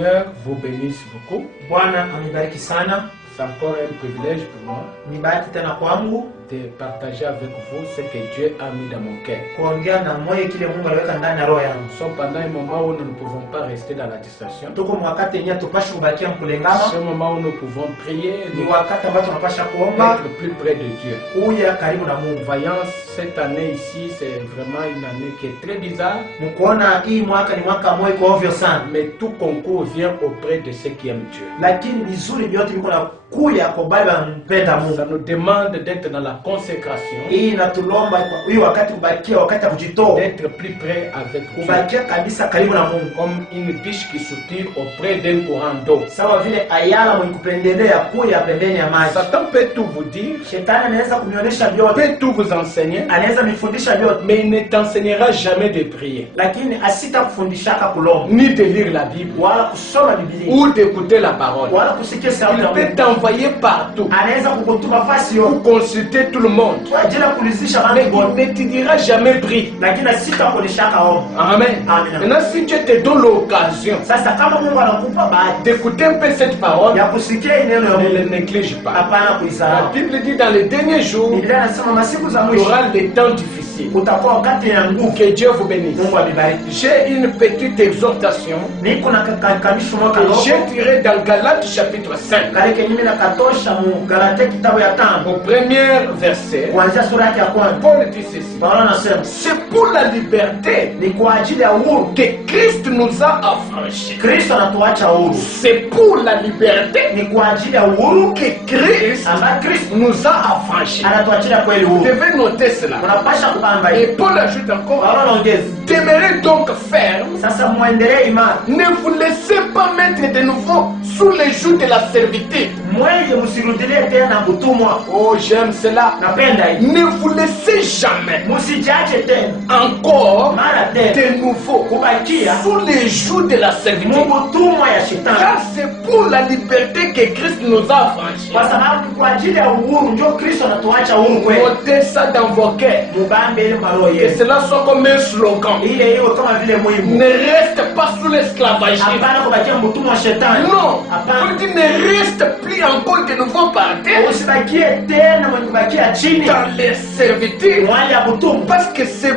Seigneur vous bénisse beaucoup. Bwana amibariki sana. C'est encore un privilège pour moi Ni bahati tena kwangu de partager avec vous ce que Dieu a mis dans mon cœur. kuongea na moyo kile Mungu aliweka ndani ya roho yangu. Nous sommes pendant un moment où nous ne pouvons pas rester dans la distraction. Tuko wakati yenyewe tupashi kubakia mkulengama. C'est un moment où nous pouvons prier, Ni nous wakati ambao tunapasha kuomba être plus près de Dieu. uya karibu na Mungu. Voyons, cette année ici, c'est vraiment une année qui est très bizarre. Mkuona hii mwaka ni mwaka moyo kwa ovyo sana. Mais tout concours vient auprès de ceux qui aiment Dieu. Lakini vizuri vyote viko na kuya kwa Baba mpenda Mungu. Ça nous demande d'être dans la consécration, Hii inatulomba hii wakati kubakia, wakati ya kujitoa, d'être plus près avec Dieu. kubakia kabisa karibu na Mungu. Comme une biche qui soutire auprès d'un courant d'eau. Sawa vile ayala mwenye kupendelea kuya pembeni ya maji. Satan peut tout vous dire, Shetani anaweza kunionyesha vyote, peut tout vous enseigner, anaweza nifundisha vyote, mais il ne t'enseignera jamais de prier, lakini asitakufundishaka kulomba ni de lire la Bible, wala kusoma Biblia ou d'écouter la parole. wala kusikia sauti Il ya peut Mungu. t'envoyer partout, Anaweza kukutuma fasi ou yote consulter tout le monde, kwa ajili ya kulizisha mais watu wote, il ne te dira jamais prie. lakini asitakuonyeshaka omba. Amen. Amen. Maintenant, si Dieu te donne l'occasion Sasa kama Mungu anakupa bahati d'écouter un peu cette parole, ya kusikia hii neno ya ne Mungu, le néglige pas. hapana La kuisahau. Bible dit dans les derniers jours, Biblia inasema masiku za il y mwisho aura des temps difficiles. utakuwa wakati ya nguvu. Que Dieu vous bénisse. Mungu amebariki. J'ai une petite exhortation Niko na kakamisho mwaka que roho j'ai tirée dans Galates chapitre 5, kale kenyime na katosha mu Galatia kitabu ya 5 au premier verset. kuanzia sura yake ya kwanza. Paul dit ceci: Paulo anasema c'est pour la liberté ni kwa ajili ya uhuru que Christ nous a affranchis. Kristo anatuacha huru. C'est pour la liberté Ni kwa ajili ya uhuru que Christ ambaye Kristo nous a affranchis. anatuachia kweli Vous uhuru. devez noter cela. Unapasha kupamba Et hivi. Paul ajoute encore: Paulo anaongeza, demeurez donc ferme, sasa muendelee imara, ne vous laissez pas mettre de nouveau sous les jougs de la servitude. mwende msirudilie tena kutumwa. Oh, j'aime cela. Napenda hivi. Ne vous laissez jamais Msijache tena encore mara tena de nouveau kubakia sous les jougs de la servitude. mubutumwa ya shetani, Car c'est pour la liberté que Christ nous a affranchis. kwa sababu ni kwa ajili ya uhuru ndio Kristo anatuacha huru kweli. Notez ça dans vos cœurs. Mubambe ile maroho Que yetu cela soit comme un slogan. ile iwe kama vile muhimu. Ne reste pas sous l'esclavagisme. Hapana kubakia mtumwa wa shetani. Non. Hapana. On dit ne reste plus encore de nouveau par terre Usibakie tena mwenye kubakia chini dans les servitudes. mwali ya kutumwa, Parce que c'est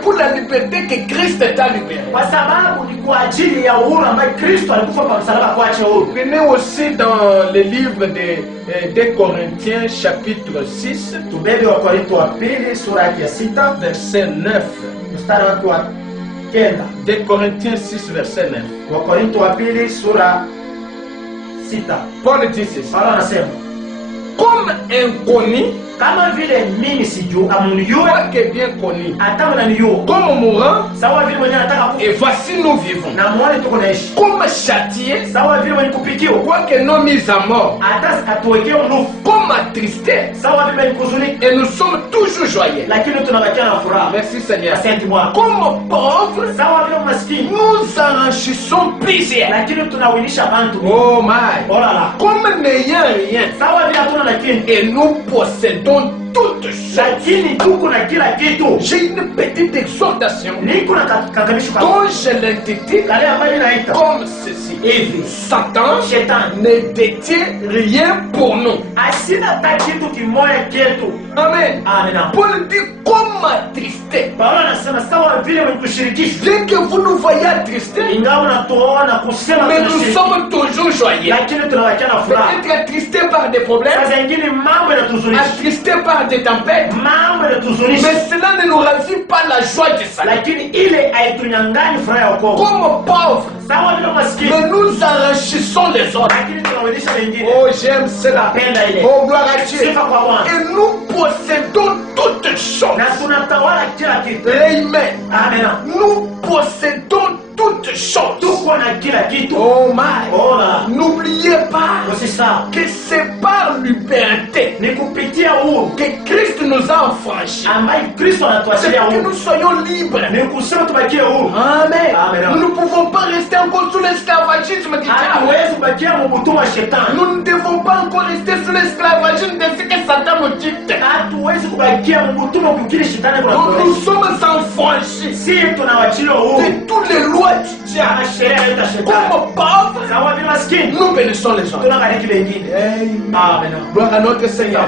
pour la liberté que Christ t'a libéré. kwa sababu ni kwa ajili ya uhuru ambaye Kristo alikufa kwa msalaba kuacha huru. Prenez aussi dans le livre des Corinthiens chapitre 6 Tubebe wa Korinto wa pili sura yake ya 6 verset 9. mstari wake wa 9. Des Corinthiens 6 verset 9. Wa Korinto wa pili sura 6. Paul dit ceci: Paulo anasema comme inconnu, kama vile mimi sijui amunijue quoique bien connu, hata mnanijua, comme mourant, sawa vile mwenye anataka kufa et voici nous vivons. na muone tuko naishi, Comme châtié, sawa vile mwenye kupikiwa quoique non mis à mort, hata atuwekee unufu, comme attristé, sawa vile mwenye kuzunika, et nous sommes toujours joyeux. lakini tunabakia na furaha. Merci Seigneur. Asante Bwana. Comme pauvres, Sawa vile maskini, nous enrichissons plusieurs. lakini tunawilisha bantu. Oh my. Ola la. Comme n'ayant rien, Sawa vile hatuna lakini, et nous possédons toutes choses. lakini tuko na kila kitu. J'ai une petite exhortation Niko na kakamisho kama dont je l'intitule kale ambayo inaita comme ceci: hivi: Satan Shetani ne détient rien pour nous. asina hata kitu kimoja chetu. Amen. Amina. Paul dit comme attristé. Paulo anasema sawa vile mwenye kushirikishwa, Dès que vous nous voyez attristés, ingawa unatuona kusema mais nous tunashiriki, sommes toujours joyeux. lakini tunabakia na furaha. Peut-être attristés par des problèmes, Sasa ingine mambo yanatuzunisha, attristés par des tempêtes, mambo yanatuzunisha, mais cela ne nous ravit pas la joie du salut. lakini ile haitunyang'anyi furaha ya wokovu. Comme pauvres, Sawa vile maskini, mais nous enrichissons les autres. lakini tunawelisha wengine. Oh, j'aime cela. Napenda ile. Oh, gloire à Dieu. Sifa kwa Bwana. Et nous possédons toutes choses. Na tunatawala kila kitu. Amen. Amina. Nous possédons toutes choses. Tuko na kila kitu. Oh my. Ola. N'oubliez pas Usisahau. que c'est par liberté Ni kupitia huru que Christ nous a affranchis. ambaye Kristo C'est anatuachilia pour que huru. nous soyons libres. Ni kusema tubakie huru. Amen. Amen. Nous ne pouvons pas rester encore sous l'esclavagisme du diable. Hatuwezi kubakia mubutumwa wa shetani. Nous ne devons pas encore rester sous l'esclavagisme de ce que Satan nous dicte. Hatuwezi kubakia mubutumwa kukili shetani kwa Donc nous kuwezi. sommes affranchis Si tunawachilia huru de toutes les lois du chrétiens, sheria yote ya shetani. comme pauvres, Sawa vile maskini. nous bénissons les gens. Tunabariki wengine. Amen. Gloire à notre Seigneur.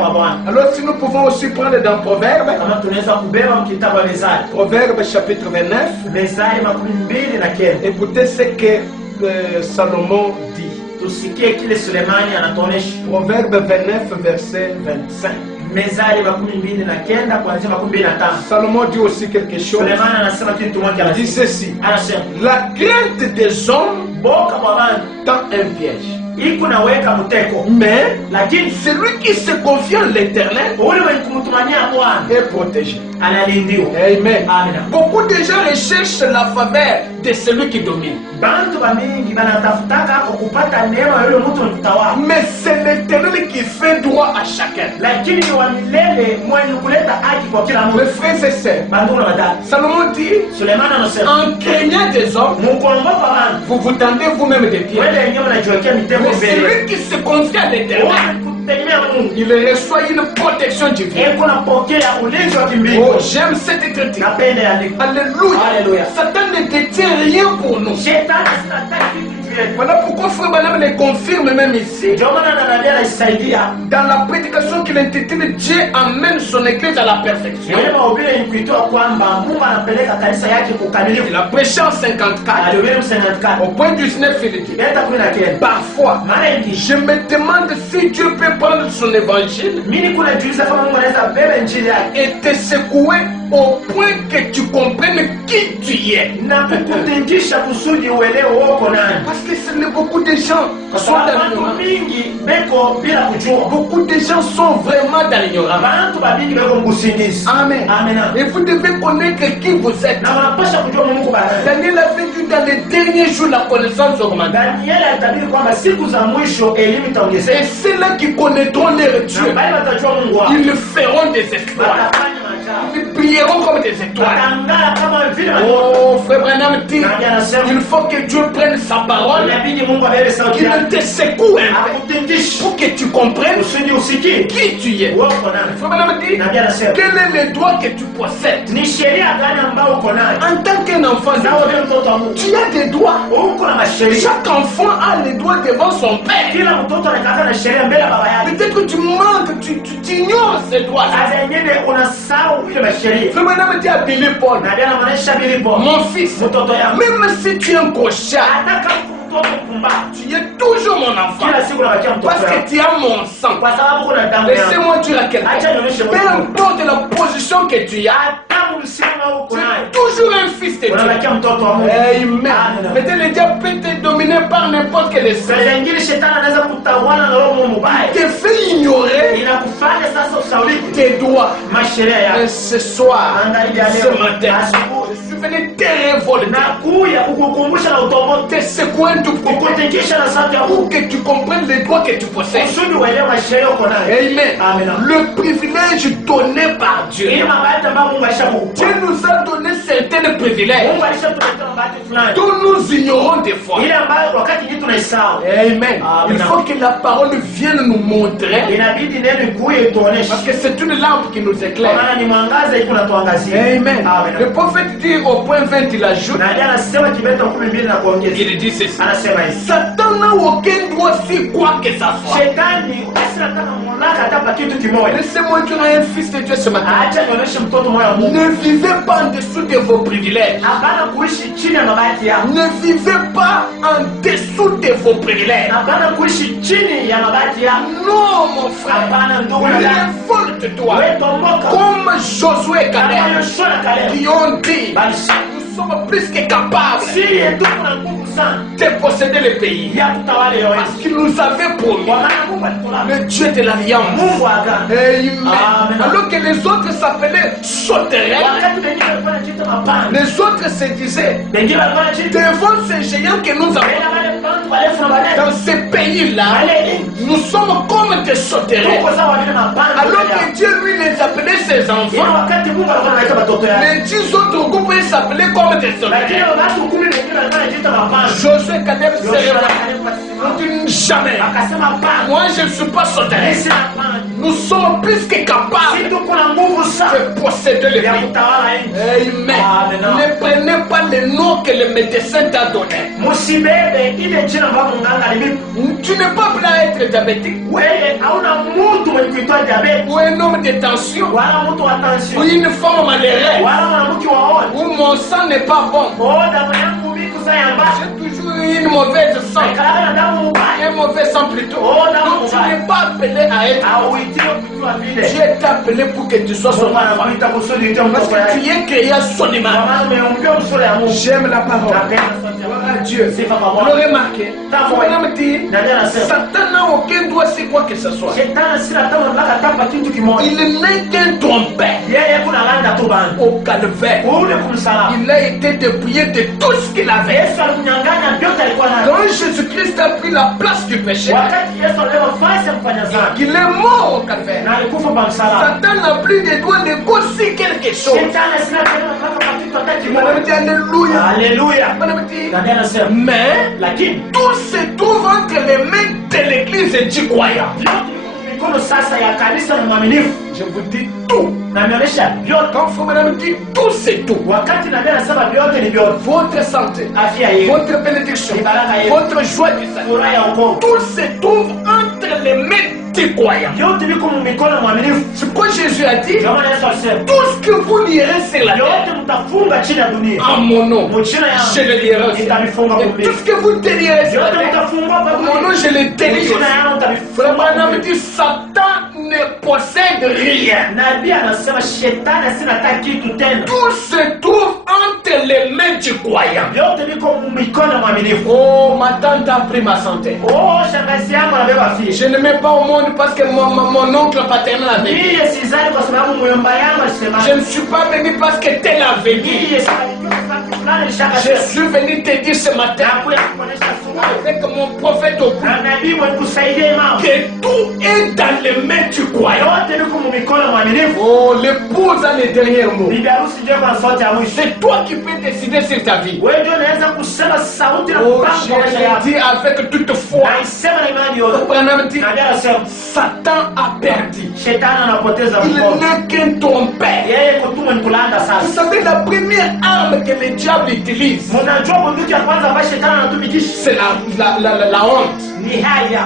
Alors si nous pouvons aussi prendre dans Proverbes, Kama tunaweza kubeba mkitabu wa Mezali. Proverbes chapitre 29, Mezali 29. écoutez ce que Salomon dit. Tusikie kile Sulemani anatuonesha. Proverbe 29, verset 25. Mezali 29 kuanzia 25. Salomon dit aussi quelque chose. Sulemani anasema kitu moja Il dit ceci. anasema La crainte des hommes boka kwa bantu tend un piège. iko naweka mteko, Mais lakini celui qui se confie en l'éternel ule mwenye kumtumania Bwana est protégé. analindiwa. Amen. Amen. Beaucoup de gens recherchent la faveur de celui qui domine. Bantu bamingi banatafutaka kupata neema yule mtu mtawala, Mais c'est l'éternel qui fait droit à chacun. lakini ni wa milele mwenye kuleta haki kwa kila Mes mtu. frères et sœurs, Bantu na badala Salomon dit, Sulemani anasema en craignant des hommes, mukuogopa bantu vous vous tendez vous-même des pieds. wende wenyewe mnajiwekea mitego Mais mbele. celui qui se confie à l'éternel, Wewe kutegemea Mungu il reçoit une protection divine. eko napokea ulinzi wa Oh, kimbingu. j'aime cette écriture. Napenda yandiko. Alléluia. Alléluia. Satan ne détient rien pour nous. Shetani sinataki kitu yetu. Voilà pourquoi Frère Branham le confirme même ici. Ndio maana ananiambia anasaidia. Dans la prédication qu'il intitule Dieu amène son église à la perfection. Yeye mahubiri ni kuitoa kwamba Mungu anapeleka kanisa yake kukamilifu. Il a prêché en 54. Alihubiri msenataka. Au point 19, il dit. Leta 19. Parfois, Maana ngi je me demande si Dieu peut prendre son évangile mimi kuna jiuliza kama Mungu anaweza beba injili yake et te secouer au point que tu comprennes qui tu es. na kukutingisha kusudi uelewe uko nani. Parce que ce n'est beaucoup de gens Kwa sont dans sababu watu l'ignorance. mingi beko bila kujua. Beaucoup de gens sont vraiment dans l'ignorance. Bantu babingi beko mbusingizi. Amen. Amen. Et vous devez connaître qui vous êtes. Na wanapasha kujua Mungu bana. Daniel avait dit dans les derniers jours la connaissance augmentera. Daniel alitabiri kwamba siku za mwisho elimu Et itaongezeka. ceux-là qui connaîtront leur Dieu, Na bali watajua Mungu wao. ils feront des exploits. Watafanya maajabu. Ils brilleront comme des étoiles. Watang'ara kama vile nyota. Oh, Frère Branham dit, Na anasema il faut que Dieu prenne sa parole, inabidi Mungu abebe sauti qu'il yake. te secoue un peu, Akutingishe. pour que tu comprennes Usije usikie. qui tu es. Wewe uko nani? Frère Branham dit, Na anasema quel est le droit que tu possèdes ni sheria gani ambayo uko nayo? en tant qu'un enfant de Sawa Dieu? vile mtoto wa Mungu. Tu as des droits. Uko na masheria. Chaque enfant a les droits devant son père. Kila mtoto anakaa na sheria mbele ya baba yake. Peut-être que tu manques, tu ignores ces droits. Sasa nyingine unasahau ile masheria. Frère Branham dit à Billy Paul, Na ndio anamaanisha Bilipo. mon fils, Mtoto yangu. même si tu es un cochard, Hata kama mtoto mpumbavu. tu es toujours mon enfant. Kila siku unabakia mtoto Parce yangu. que tu as mon sang. Kwa sababu kuna damu yangu. Laissez-moi dire à quelqu'un. Acha nionyeshe Peu Mungu. importe la position que tu as, Tangu msimamo uko tu nayo. es toujours un fils de Dieu. Unabakia mtoto wa Mungu. Amen. Amen. Peut-être le diable peut te dominer par n'importe quel esprit. Sasa ingine shetani anaweza kutawala na roho mbaya. Te fait ignorer Inakufanya sasa usaulike tes droits. masheria yako. Et ce soir, Angalia ce leo matin, asubuhi je suis venu te révolter, na kuya kukukumbusha na utobote, te secouer un tout petit peu kukutikisha na sauti ya pour Mungu que tu comprennes les droits que tu possèdes. kusudi uelewe masheria uko nayo. Amen. Amen. Le privilège donné par Dieu. Ili mabati ambayo Mungu alishakupa. Dieu nous a donné certains privilèges Mungu alishatuletea mabati fulani. dont nous ignorons des fois. Ile ambayo wakati nyingi tunaisahau. Amen. Amen. Il faut que la parole vienne nous montrer Inabidi neno ikuye ituoneshe. parce que c'est une lampe qui nous Kwa éclaire. maana ni mwangaza iko natuangazia. Amen. Le Amen. prophète dit au point 20, il ajoute, Na ndiye anasema kibeta 12 na kuongeza. il dit ceci. Anasema hivi. Satan n'a aucun droit sur quoi que ça soit. Shetani asina kama mamlaka hata pa kitu kimoja. Laissez-moi dire à un fils de Dieu ce matin. Acha nionyeshe mtoto moyo wa Mungu. Ne vivez pas en dessous de vos privilèges. Hapana kuishi chini ya mabati yako. Ne vivez pas en dessous de vos privilèges. Hapana kuishi chini ya mabati yako. Non, mon frère. Hapana ndugu na dada. Révolte-toi. Wewe tomboka. Comme Josué et Kama Caleb Yoshua na Caleb. qui ont dit, Bali nous sommes plus que capables si yetu kuna nguvu sana de posséder le pays. ya kutawala Parce yote. qu'il nous avait promis, Kwa maana Mungu alitulapa. le Dieu de l'Alliance. Mungu agana. Amen. Amen. Alors que les autres s'appelaient sauterelles, Wakati wengine walikuwa wanajiita mapanda. les autres se disaient, Wengine walikuwa wanajiita devant ces géants que nous avons wale wale bantu warefu na wanene. dans ce pays-là, Wale nous sommes comme des sauterelles. tuko sawa vile mapanda. Alors que Dieu, lui, les appelait ses Ila enfants, wakati Mungu alikuwa anaita watoto yake. les 10 autres groupes ils s'appelaient comme des Lakini sauterelles. watu 10 wengine walikuwa wanajiita mapanda. Josué et Caleb se Yoshua na réveillent. Caleb wakasimama. On dit jamais, Akasema hapana. moi je ne suis pas sauterelle. Sisi hapana. Nous sommes plus que capables Si tuko na nguvu sana de posséder les ya vies. kutawala nchi. Amen. Amen. Ne prenez pas le nom que le médecin t'a donné. Musibebe ile jina ambalo mganga alimipa. Tu n'es pas prêt à être diabétique. Wewe hauna mtu mwenye kuitwa diabetes Ou un homme de tension. wala mtu wa Ou tension une femme malheureuse. wala mwanamke wa ona. Où mon sang n'est pas bon. Damu yangu miko sasa yamba. J'ai toujours eu une mauvaise sang. Kala damu mbaya. Un mauvais sang plutôt. Donc tu n'es pas appelé à être. Auitio kujua vile. Dieu t'a appelé pour que tu sois son enfant. Anakuita kusudi ndio Parce mtoto yake. que tu es créé à son image. Maana umeumbiwa msura ya Mungu. J'aime la parole. Napenda sauti ya Gloire Mungu. à Dieu. Sifa kwa Vous Bwana. l'aurez remarqué. Tambo. Vous allez me dire, Nabii anasema Satan n'a aucun droit sur quoi que ce soit. shetani sina tamu mpaka tapa kitu kimoja. Il n'est qu'un trompeur. Yeye kuna landa tu bana. Au calvaire, Ule kumsalaba. il a été dépouillé de tout ce qu'il avait. Yesu alinyang'anya vyote alikuwa navyo. Quand Jésus-Christ a pris la place du péché, Wakati Yesu alibeba nafasi ya mfanya dhambi il est mort au calvaire. na alikufa kwa msalaba. Satan n'a plus de droit de négocier quelque chose. Shetani sina tena mpaka kwa kitu hata Madame kimoja. dit Alléluia. Haleluya. Madame dit, Nabii anasema mais lakini tout se trouve entre les mains de l'église du croyant. vyote mikono sasa ya kanisa na mwaminifu. Je vous dis tout. Na ameonyesha vyote. Quand faut madame dit tout, c'est tout. Wakati nabii anasema vyote ni vyote. Votre santé, Afya yenu, votre bénédiction, votre joie du salut, furaha ya wokovu. tout se trouve entre les mains du croyant. Vyote viko mikono ya mwaminifu. C'est quoi Jésus a dit? Kama Yesu alisema, Tout ce que vous lirez sur la terre, yote mtafunga chini ya dunia. en mon nom, Mchina je le lirai aussi. nitavifunga Et kumbili. tout ce que vous délirez sur la Yote terre, mtafungwa en kwa mon nom, kumbili. je le délie Mchina aussi. yao Frère mtavifunga Branham kumbili. dit Satan ne possède rien. Nabii anasema shetani asina hata kitu tena. Tout se trouve entre les mains du croyant. Vyote viko mikono ya mwaminifu. Oh, ma tante a pris ma santé. Oh, shangazi yangu anabeba fie. Je ne mets pas au monde parce que mon oncle paternel avait dit. Mie sizali kwa sababu mwomba yangu alisema. Je ne suis pas venu parce que tel avait dit. Mie sibalikiwa kwa sababu fulani alishakasema. Je suis venu te dire ce matin Nakuja kukuonesha asubuhi. avec mon prophète au bout Na nabii mwenye kusaidia imam. que tout est dans les mains du croyant. Yote viko mikono ya mwaminifu. Oh, l'épouse a les derniers mots. Bibi harusi ndio kwa sauti ya mwisho. C'est toi qui peux décider sur ta vie. Wewe ndio unaweza kusema sauti na Oh, kupanga je maisha l'ai yako. dit avec toute foi. Na isema na imani yote. Branham dit, Nabii anasema Satan a perdu. shetani anapoteza Il mkono. n'est qu'un trompeur. Yeye kutumwa ni kulanda Vous sasa. savez, la première arme que le diable utilise, Mnajua bunduki ya kwanza ambayo shetani anatumikisha c'est la honte. ni haya.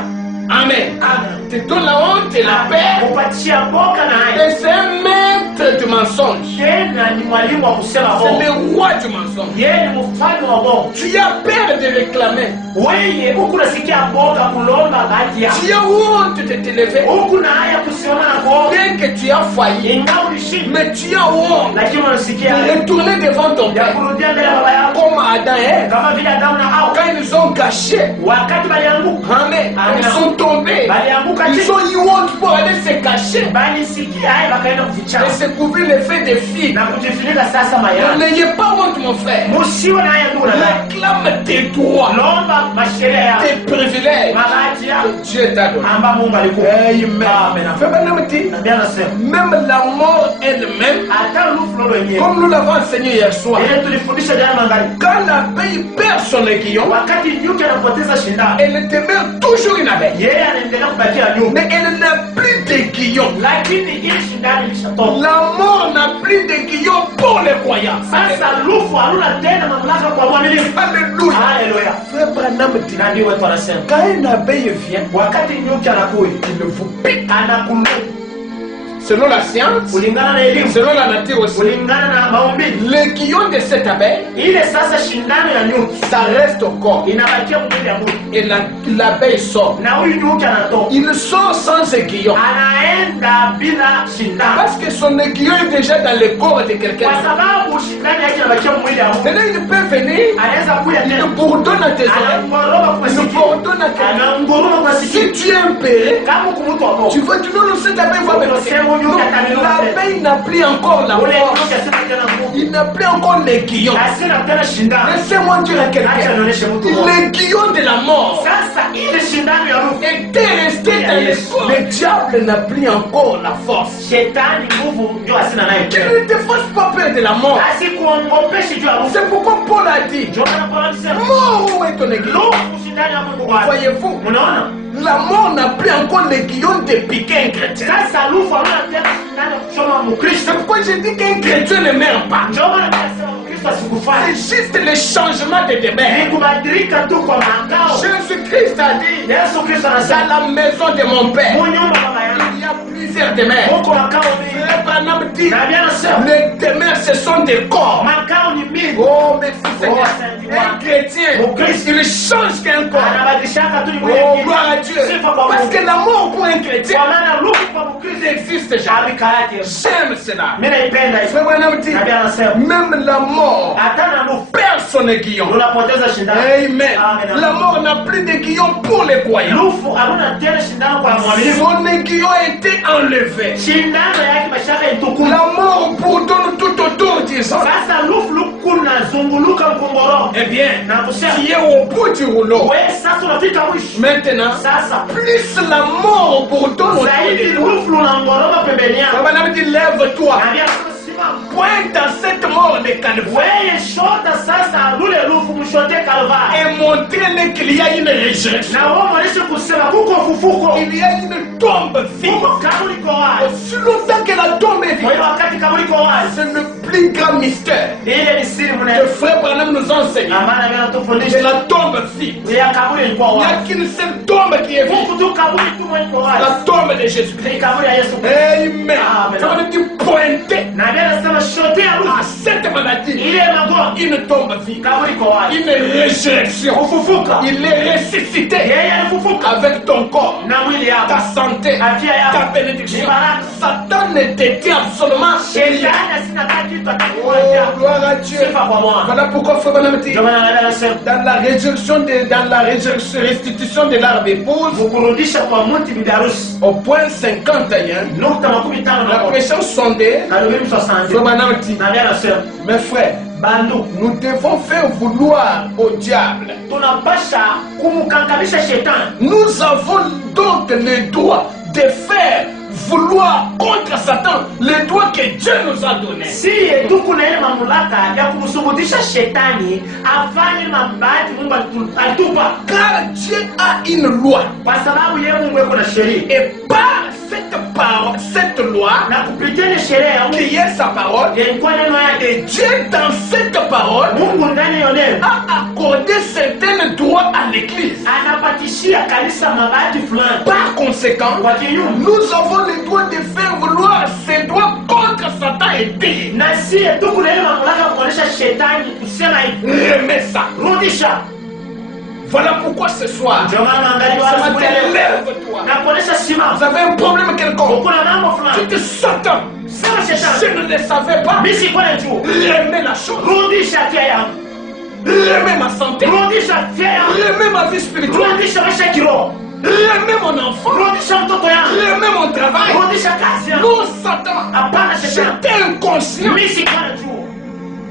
Amen. Amen. Tu donnes la honte et la paix. Kupatia boka na haya. Et c'est un maître du mensonge. Tena ni mwalimu wa kusema C'est bongo. le roi du mensonge. Yeye ni mfalme wa bongo. Tu as peur de réclamer. Wewe huku nasikia boka kulomba bahati yako. Tu as honte de te lever. Huku na haya kusimama na kuomba. Bien que tu as failli, Ingawa ulishinda. mais tu as honte Lakini unasikia de retourner devant ton ya père. kurudia mbele ya baba yako. Comme Adam et Ève. Kama vile Adamu na Hawa. Quand ils ont gâché, Wakati balianguka. Amen. Amen. Ils sont tombés. Balianguka Ils chini. ont eu honte pour aller se cacher Balisikia haya bakaenda et kufichana. se couvrir les faits des filles. Na kujifunika sasa mayani. N'ayez pas honte, mon frère. Musiwe na haya ndugu na dada. Réclame tes droits, Lomba masheria yako. tes privilèges Bahati yako. que Dieu t'a donné. Amba Mungu alikupa. Amen. Amen. Frère Branham dit, Nabii anasema même la mort elle-même, hata lufu lolo wenyewe. comme nous l'avons enseigné hier soir, Ile tulifundisha jana mangali. quand l'abeille perd son aiguillon, Wakati nyuki anapoteza shindano. elle demeure toujours une abeille. Yeye anaendelea kubakia nyuki. Mais elle n'a plus d'aiguillon. Lakini ile shindano ilishatoka. La mort n'a plus d'aiguillon pour les croyants. Sasa lufu haluna tena mamlaka kwa mwaminifu. Alléluia. Haleluya. Frère Branham dit, Nabii wetu anasema quand une abeille vient, wakati nyuki anakuja il vous pique. anakumbuka Selon la science, kulingana na elimu, selon la nature aussi, kulingana na maumbile. l'aiguillon de cette abeille, Ile sasa shindano ya nyuki ça reste au corps. inabakia mwili ya mtu. Et l'abeille sort. Na huyu nyuki anatoka. Il sort sans aiguillon. Anaenda bila shindano. Parce que son aiguillon est déjà dans le corps de quelqu'un. Kwa sababu shindano yake inabakia mwili ya mtu. Maintenant, il peut venir, Anaweza kuja il tena. bourdonne à tes oreilles, Anangoroma kwa il sikio. bourdonne à tes oreilles. Anangoroma kwa Si sikio. tu es un péré, Kama kumtu hapo. tu vas dire non, cette abeille va me piquer. Non, l'abeille n'a plus encore la Ule force. nyuki asema tena nguvu. Il n'a plus encore l'aiguillon. Asina tena shindano. Laissez-moi dire à Acha quelqu'un, nionyeshe mtu mmoja. l'aiguillon de la mort Sasa ile shindano ya rufu. était resté dans le corps. Le diable n'a plus encore la force. Shetani nguvu ndio asina nayo Tu tena. ne te fasses pas peur de la mort. Asikuongopeshi juu ya rufu. C'est pourquoi Paul a dit, Ndio maana Paulo alisema mort, où est ton aiguillon? lufu shindano hapo kwa wapi? Voyez-vous, Unaona? la mort n'a plus encore l'aiguillon de piquer un chrétien. Sasa lufu hamna tena shindano shetani kuchoma Mkristo. C'est pourquoi je dis qu'un chrétien ne meurt pas. Ndio maana nasema Mkristo asikufai. C'est juste le changement de demeure. Ni kubadilika tu kwa makao. Jésus-Christ a dit, Yesu Kristo dans anasema la maison de mon père, mu nyumba baba yangu il y a plusieurs demeures. huko makao mengi. Le Branham dit, Nabii anasema les demeures ce sont des corps. makao ni mingi. Oh, merci Seigneur. Oh, Un chrétien, Christ. il change qu'un corps. Anabadilishaka tu ni Oh, gloire à Dieu. Sifa kwa Parce Mungu. que l'amour pour un chrétien Kwa maana luku kwa Mkristo n'existe jamais. habika yake. J'aime cela. Mimi naipenda hiyo. Frère Branham dit, Nabii anasema même la mort hata na luku perd son aiguillon. unapoteza shindano. Amen. Amen. La mort n'a plus d'aiguillon pour les croyants. Lufu hakuna tena shindano kwa mwaminifu. Son aiguillon a été enlevé. Shindano yake mashaka itukufu. La mort bourdonne tout autour disant, Sasa lufu kunazunguluka mkongoro. eh bien, Na kusema qui est au bout du rouleau. wewe sasa unafika mwisho. Maintenant, Sasa plus la mort bourdonne autour zaidi de toi. lufu lunangoroma pembeni yako. Frère Branham dit, lève-toi. Nabii anasema simama. Pointe dans cette mort de Calvaire Wewe shota sasa lule lufu mshote Kalvari. et montrez-le qu'il y a une résurrection. Na wao walisha kusema kuko fufuko. Il y a une tombe vide. Kuko kaburi kwa wazi. Aussi longtemps que la tombe est Kwa hiyo vide, wakati kaburi kwa wazi. c'est le plus grand mystère Ile ni siri que mnayo. Frère Branham nous enseigne. Amana mimi C'est natufundisha. la tombe vide. Ya kaburi ilikuwa Il n'y wazi. a qu'une seule tombe qui est vide. Mungu tu kaburi tu mwenye kwa wazi. La tombe de Ni Jésus-Christ. kaburi ya Yesu. Amen. Amen. Ça veut dire pointer Na Biblia inasema shotea à lufu. cette maladie Ile magonjwa une tombe vide, kaburi kwa wazi. une résurrection. Kufufuka. Il est ressuscité Yeye alifufuka avec ton corps, na mwili ta yako. santé, Afya yako. ta bénédiction. Ni baraka. Satan ne détient absolument rien. Shetani asina kitu Oh, atakuacha. gloire à Dieu. Sifa kwa Bwana. Voilà pourquoi Frère Branham dit, Ndio maana Biblia inasema dans la restitution de l'arbre épouse, kurudisha kwa mti bibi harusi. au point 51, Nukta makumi tano la na moja. pression sondée, Karibuni msasante. Frère Branham dit, Na Biblia inasema mes frères, bandu nous devons faire vouloir au diable. tunapasha kumkankamisha shetani. Nous avons donc le droit de faire vouloir contre Satan le droit que Dieu nous a donné. Siye tuko na ile mamlaka ya kumsubutisha shetani afanye mabati Mungu alitupa. Car Dieu a une loi. Kwa sababu yeye Mungu yuko na sheria. Et par cette loi, Na kupitia ile sheria ya Mungu qui est sa parole, ilikuwa neno yake. et Dieu dans cette parole Mungu ndani ya neno a accordé certains droits à l'Église. anapatishia kanisa mabati fulani. Par conséquent, Kwa kinyume nous avons le droit de faire vouloir ces droits contre Satan et dire, na siye tuko na ile mamlaka ya kuonesha shetani kusema hivi. remets ça. Rudisha. Voilà pourquoi ce soir, Ndio maana angalia ce watu matin, kule lève-toi. na kuonesha Vous simama. avez un problème quelconque. Kuna mambo Tu fulani. te Satan, Sema je shetani. ne le savais pas. Mimi sikuwa najua. Remets la chose. Rudisha afya yangu. Remets ma santé. Rudisha afya yangu. Remets ma vie spirituelle. Rudisha maisha ya kiroho. Remets mon enfant. Rudisha mtoto yangu. Remets mon travail. Rudisha kazi yangu. Non, Satan. Hapana shetani. J'étais inconscient. Mimi sikuwa najua.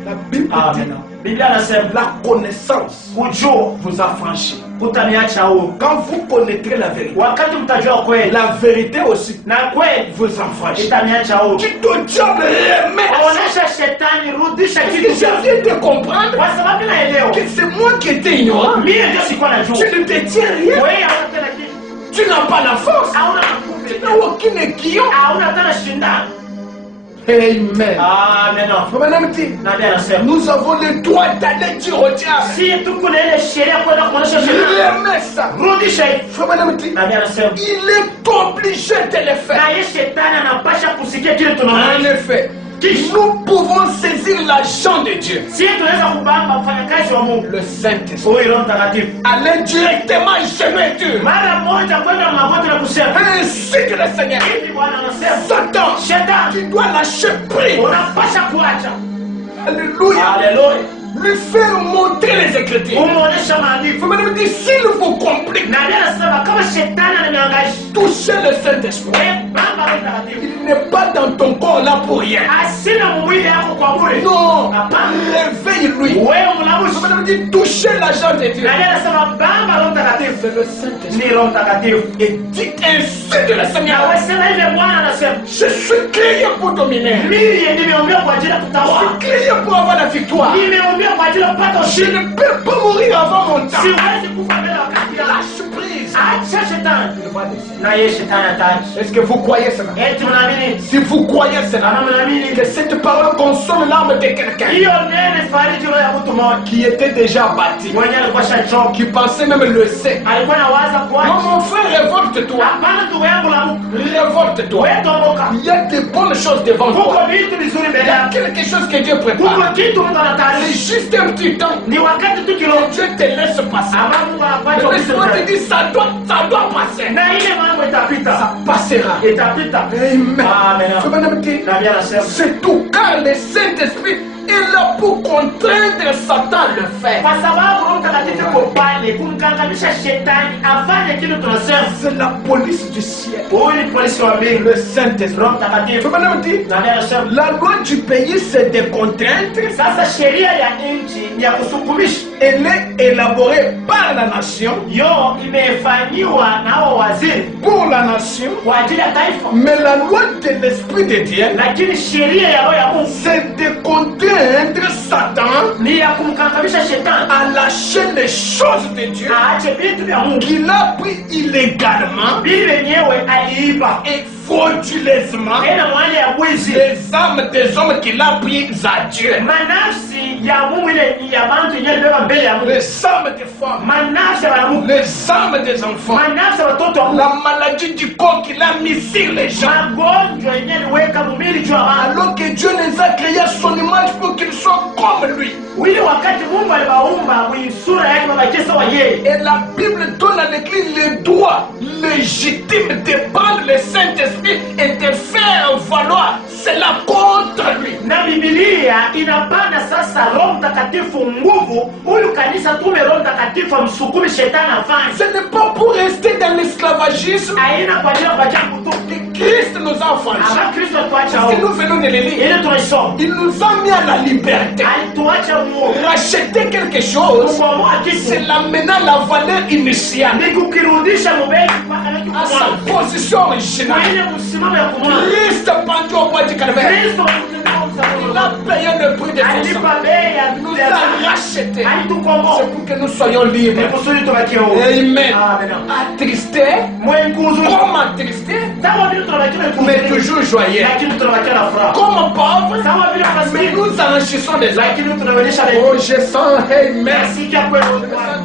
La Bible dit, Amen. Biblia inasema la connaissance kujua vous affranchit. utaniacha huru. Quand vous connaîtrez la vérité, Wakati mtajua kweli la vérité aussi na kweli vous affranchit. itaniacha huru. Dites au diable, remets. Onesha shetani, rudisha Parce kitu que je changu. viens de comprendre Kwa sababu naelewa que c'est moi qui étais ignorant. mimi ndio sikuwa najua. Tu ne détiens rien. Wewe hauna tena kitu, Tu n'as pas la force. hauna Tu nguvu, n'as aucune aiguillon. hauna tena shindano. Amen. Amen. Madame dit, Nabii anasema nous avons le droit d'aller dire au diable, si tuko na ile sheria kwenda kuonesha shetani, remets ça. rudisha hivi. Madame dit, Nabii anasema il est obligé de le faire. na yeye shetani anapasha kusikia kile tunaona. En effet, nous pouvons saisir l'agent de Dieu, Si tunaweza kubamba mfanyakazi wa Mungu, le Saint-Esprit, huyo Roho Mtakatifu, aller directement genoux Dieu. mara moja kwenda magoti na kusema Ainsi que le Seigneur, hivi, Bwana anasema Satan, shetani tu dois lâcher prise. unapasha kuacha. Alléluia. Haleluya. Lui faire montrer les Écritures. Umuonesha maandiko. Madame dit, s'il vous complique, Na Biblia inasema kama shetani ananiangaisha, touchez le Saint-Esprit. wewe baba Roho Mtakatifu Il n'est pas dans ton corps là pour rien. asina mwili yako kwa bure. Non, Hapana. réveille-lui. Wewe mlamushi. Madame dit, touchez l'agent de Dieu. Na Biblia inasema baba Roho Mtakatifu C'est le Saint-Esprit. ni Roho Mtakatifu. Et dites ainsi que le Na Seigneur, wewe sema hivi, Bwana anasema je suis créé pour dominer. mimi nimeombea kwa ajili ya Je kutawala. suis créé pour avoir la victoire. Nimeombea kwa ajili ya kupata Je ushindi. ne peux pas mourir avant mon temps. Siwezi kufa mbele ya wakati. Lâche prise. Acha shetani. Il va dessus. na yeye shetani hataki. Est-ce que vous croyez cela? Eti mnaamini? Si vous croyez cela, Kama mnaamini que cette parole console l'âme de quelqu'un hiyo nene fariji roho ya mtu mmoja qui était déjà bâti, mwenye alikuwa shachoka, qui pensait même le sait. alikuwa anawaza Non, kuacha. mon frère, révolte-toi. Hapana ndugu yangu la Mungu, Révolte-toi. wewe tomoka. Il y a de bonnes choses devant Kuko toi. vitu vizuri Il mbele y a yako. quelque chose que Dieu Kuko prépare. kitu Mungu C'est anatayarisha. juste un petit temps. Ni wakati tu Que kidogo. Dieu te laisse passer. Ama Mungu anakuacha Le Laisse-moi te upite. dire, ça doit passer. Na ile mambo itapita. Ça passera. Itapita. Amen. Amen. Frère Branham dit, Na bien anasema. c'est tout car le Saint-Esprit est là pour contraindre Satan à le faire. Kwa sababu Roho Mtakatifu yuko pale kumkangamisha shetani afanye kitu tunasema. C'est la police du ciel. Huyu ni polisi wa mbingu. Le Saint-Esprit. Roho Mtakatifu. Frère Branham dit, Na bien anasema. la loi du pays c'est de contraindre. Sasa sheria ya nchi ni ya kusukumisha. Elle est élaborée par la nation, Yo imefanyiwa na hao waziri pour la nation. kwa ajili ya taifa. Mais la loi de l'Esprit de Dieu, Lakini sheria ya roho ya Mungu c'est de contraindre Satan ni ya kumkangamisha shetani à lâcher les choses de Dieu aache vitu vya Mungu qu'il a pris illégalement vile wenyewe aliiba et frauduleusement tena mwanya ya bwizi. les âmes des hommes qu'il a pris à Dieu. Manafsi ya Mungu ile ni ya bantu yenyewe beba mbele ya Mungu. Les âmes des femmes, Manafsi ya Mungu, les âmes des enfants, manafsi ya watoto wa Mungu, la maladie du corps qu'il a mis sur les gens. magonjwa yenyewe aliweka mumili juu ya watu. Alors que Dieu les a créés à son image pour qu'ils soient comme lui. Wili wakati Mungu aliwaumba sura yake wabakie sawa yeye. Et la Bible donne à l'Église le droit légitime de prendre le Saint-Esprit et de faire valoir cela contre lui. Na Biblia inapana sasa Roho Mtakatifu nguvu, huyu kanisa tume Roho Mtakatifu amsukumi shetani afanye. Ce n'est pas pour rester dans l'esclavagisme Haina kwa ajili ya kuacha kutu. que Christ nous a affranchis. Ama Kristo atuacha Parce que huko. nous venons de le lire. Ile tunaisoma. Il nous a mis à la liberté. Alituacha huko. Racheter quelque chose, Kukomboa c'est kitu. l'amener à la valeur initiale, Ni kukirudisha mubeki mpaka à sa position kwa originale. ile msimamo ya kumwona. Christ pendu au bois du Calvaire. Kristo Il a payé le prix de tout ça. alipa bei ya Il nous a rachetés. alitukomboa. C'est pour que nous soyons libres. Ni kusudi tubakie huko. Amen. Amen. Attristé, Mwenye kuhuzuni. comme attristé, Sawa vile tunabakia mais kuhuzuni. toujours joyeux. Lakini tunabakia na furaha. Comme pauvre, Sawa vile mais maskini. nous enrichissons les autres. Lakini tunaonyesha Oh, je sens, amen. nasikia kweli.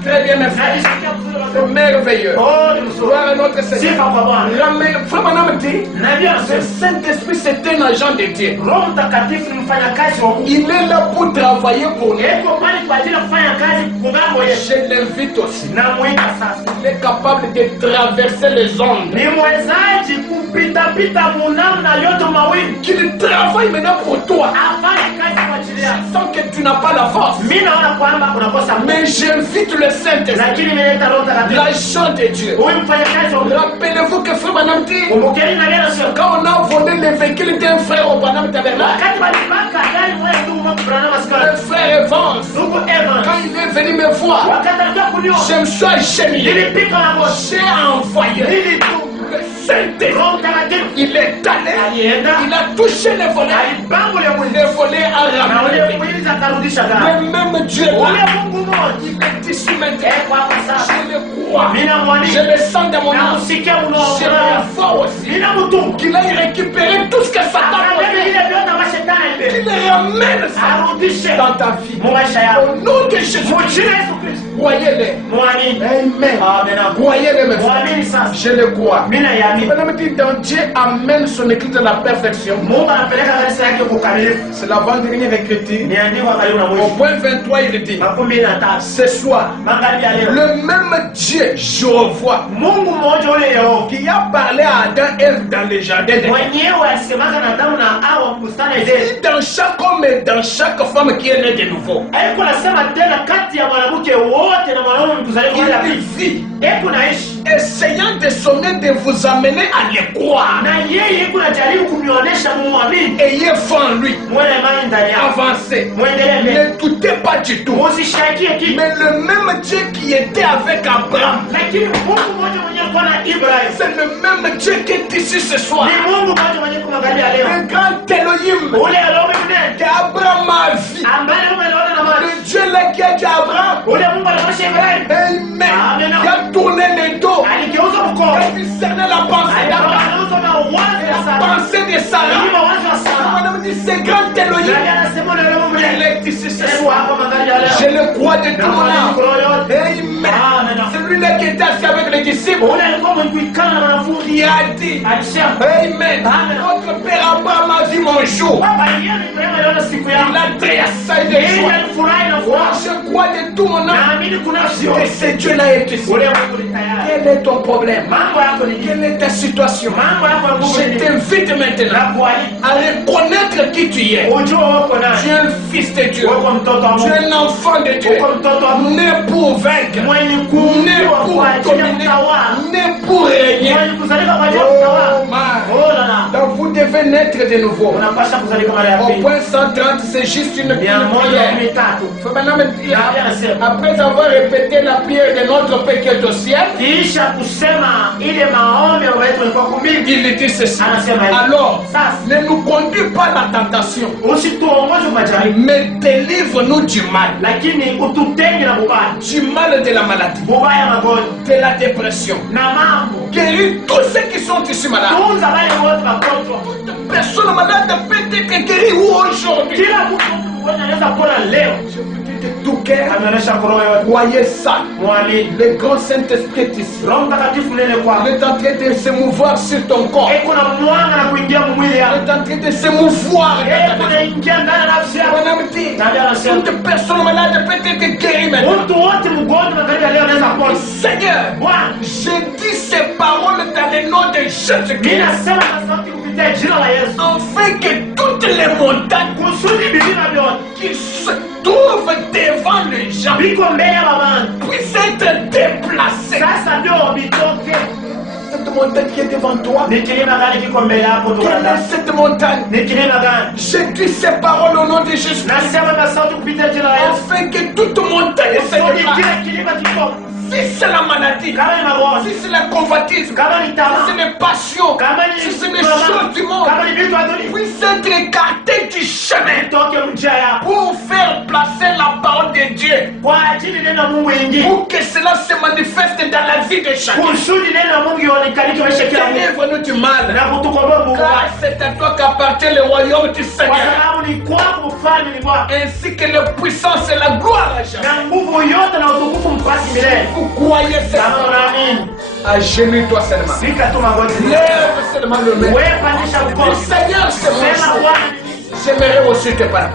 Très bien, merci. Najisikia vizuri. C'est merveilleux. Oh, ni mzuri. Gloire à notre Sifa Seigneur. kwa Bwana. Frère Branham dit, Na bien le Saint-Esprit, c'est un agent de Dieu. Roho Mtakatifu ni mfanyakazi wa Mungu. Il est là pour travailler pour nous. Yeko pale kwa ajili ya kufanya kazi kungambo yetu. Je l'invite aussi. Na muita sasa. Il est capable de traverser les ondes. Ni mwezaji kupita munamna yote mawili. Qu'il travaille maintenant pour toi. Afanye kazi kwa ajili yako. Sans que tu n'as pas la force. Mimi naona kwamba unakosa nguvu. Mais j'invite le Saint-Esprit, Lakini nimeleta Roho Mtakatifu. l'agent de Dieu. Huyu mfanyakazi wa Mungu. Rappelez-vous que Frère Branham dit, Kumbukeni na neno sio. quand on a volé le véhicule d'un frère au Branham Tabernacle, Wakati walipaka gari moja ndugu wangu Branham le askari. frère Evans, Ndugu Evans. quand il est venu me voir, Wakati alikuwa kuniona. je me suis agenouillé. Nilipika na moshi. J'ai envoyé le Saint-Esprit. Roho Mtakatifu. Il est allé, Alienda. il a touché les volets. Alibangu ya mwili. Les volets a Na ramené. ule mwili zakarudisha gari. Le même Dieu Ule là, Mungu mmoja. il est ici maintenant. Kwa sasa. Je le crois. Mimi namwamini. Je le sens dans mon Na âme. usikia Je unaona. le vois aussi. Mimi namutu. Qu'il aille récupérer tout ce que Satan a Akabebe volé. vile vyote ambavyo shetani alibeba. Qu'il les ramène ça Arudishe dans ta vie. mu maisha yako. Au nom de Jésus. Mujina Yesu Kristo. Croyez-les. Mwamini. Amen. Amen. Croyez-les, mes frères. Mwamini sasa. Je le crois. Mimi naamini. Madame dit, dans Dieu amène son église à la perfection. Mungu anapeleka kanisa yake kwa ukamilifu. C'est l'avant-dernière écriture. Niandikwa karibu na Au mwisho. point 23, il dit, Makumi na tatu. ce soir, Magharibi ya leo. le même Dieu, je revois, Mungu mmoja ule Yehova. qui a parlé à Adam et Ève dans le jardin d'Éden. Mwenyewe alisemaka na Adamu na Hawa bustani ya Edeni. Et dans chaque homme et dans chaque femme qui est né de nouveau, Haiko nasema tena kati ya mwanamke wote na mwanaume mkuzaliwa mara ya il pili. vit, Haiko naishi. essayant de sonner de vous amener à le croire. Na yeye iko najaribu kunionyesha muamini. Ayez foi en lui, Mwe na imani ndani yako. avancez. Mwendelee mbele. Ne doutez pas du tout. Usishakie kitu. Mais le même Dieu qui était avec Abraham, Lakini Mungu mmoja mwenyewe kwa na Ibrahim. c'est le même Dieu qui est ici ce soir. Ni Mungu mmoja mwenyewe kwa magharibi ya leo. Le grand Elohim Ule Elohim mnene. qu'Abraham a vu. Ambaye umeona na macho. Le Dieu là qui a dit à Abraham, Ule Mungu alionyesha Ibrahim. Amen. Amen. Qui a tourné les dos. Aligeuza mkono. Quand discerner la pensée d'Abraham, la pensée de Sarah. Madame dit, c'est grand Elohim. Elle est ici ce soir. Je le crois de tout mon âme. Amen. Celui-là qui était assis avec les disciples, qui a dit, Amen. Notre père Abraham a vu mon jour. Il a tressé de joie. Je crois de tout mon âme que ce Dieu-là est ici. Quel est ton problème? Quelle est ta situation? Je t'invite maintenant à reconnaître qui tu es. Tu es un fils de Dieu. Tu es un enfant de Dieu. Né pour vaincre. Né pour dominer. Né pour régner. Donc vous devez naître de nouveau. Au point 130, c'est juste une prière. Après avoir répété la prière de notre Père qui est au ciel, il dit ceci. Alors, ne nous conduis pas à la tentation, mais délivre-nous du mal. Du mal de la maladie, de la dépression. Guéris tous ceux qui sont ici malades. Toute personne malade peut être guérie aujourd'hui. Je vous dis de tout cœur, croyez ça. Le grand Saint-Esprit est ici. Il est en train de se mouvoir sur ton corps. Il est en train de se mouvoir. Toute personne malade peut être guérie maintenant. Seigneur, je dis ces paroles dans le nom de Jésus-Christ, afin que toutes les montagnes qui se trouvent devant les gens puissent être déplacées. Cette montagne qui est devant toi, quelle est cette montagne? Je dis ces paroles au nom de Jésus, afin que toute montagne se déplace. Si c'est la maladie, si c'est la convoitise, si c'est les passions, si c'est les choses du monde, puisse être écarté du chemin pour faire placer la parole de Dieu, pour que cela se manifeste dans la vie de chacun. Délivre-nous du mal, car c'est à toi qu'appartient le royaume du Seigneur, ainsi que la puissance et la gloire à jamais. Vous croyez seulement. Agenouille-toi seulement. Lève seulement le main. Seigneur, c'est mon choix. J'aimerais aussi te parler.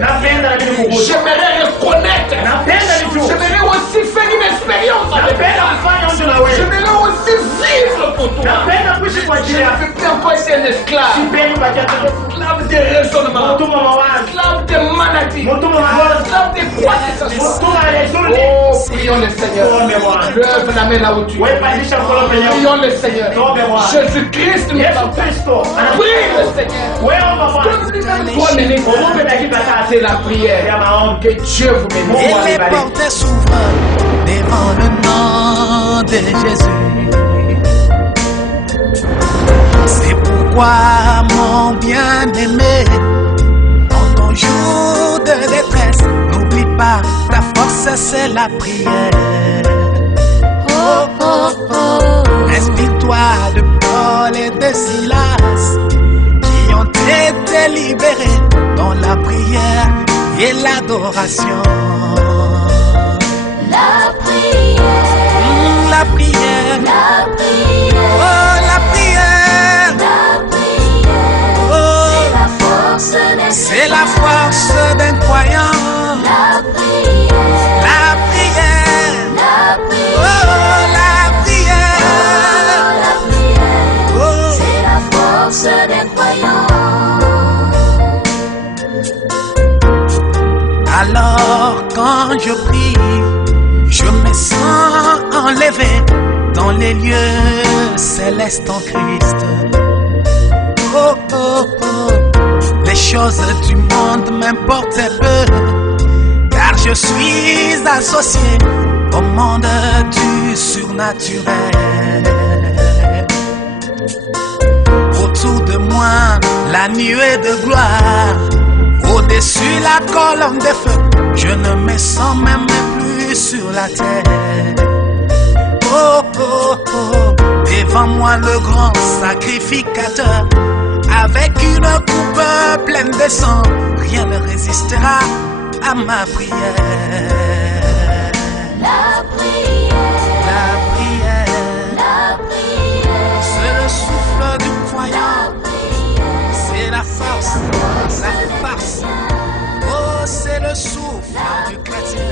J'aimerais reconnaître. J'aimerais aussi faire une expérience avec toi. J'aimerais aussi vivre pour toi. Je ne veux plus encore être un esclave. Esclave de raisonnement. Esclave de maladie. Esclave de quoi que ce soit. Oh, prions le Seigneur. Lève la main là où tu es. Prions le Seigneur. Jésus-Christ nous parle. Prie le Seigneur. C'est la prière. Que Dieu vous bénisse. Et les portes s'ouvrent devant le nom de Jésus. C'est pourquoi, mon bien-aimé, en ton jour de détresse, n'oublie pas, ta force c'est la prière. Oh, oh, oh. Inspire-toi de Paul et de Silas, qui ont été libérés dans la prière et l'adoration. La prière, La prière, la prière, oh la prière, la prière, oh c'est la force c'est la force d'un d'un croyant. La prière, La prière, la prière, oh la prière, la prière, oh. c'est la force d'un croyant. Alors quand je prie, je me sens enlevé dans les lieux célestes en Christ. Oh, oh, oh. Les choses du monde m'importent peu, car je suis associé au monde du surnaturel. Autour de moi, la nuée de gloire, au-dessus la colonne de feu, je ne me sens même plus sur la terre. Oh, oh, oh, devant Rends-moi le grand sacrificateur. Avec une coupe pleine de sang, rien ne résistera à ma prière. La prière, La prière, la prière, c'est le souffle du croyant, la prière, c'est la force, la farce. Oh, c'est le souffle du chrétien.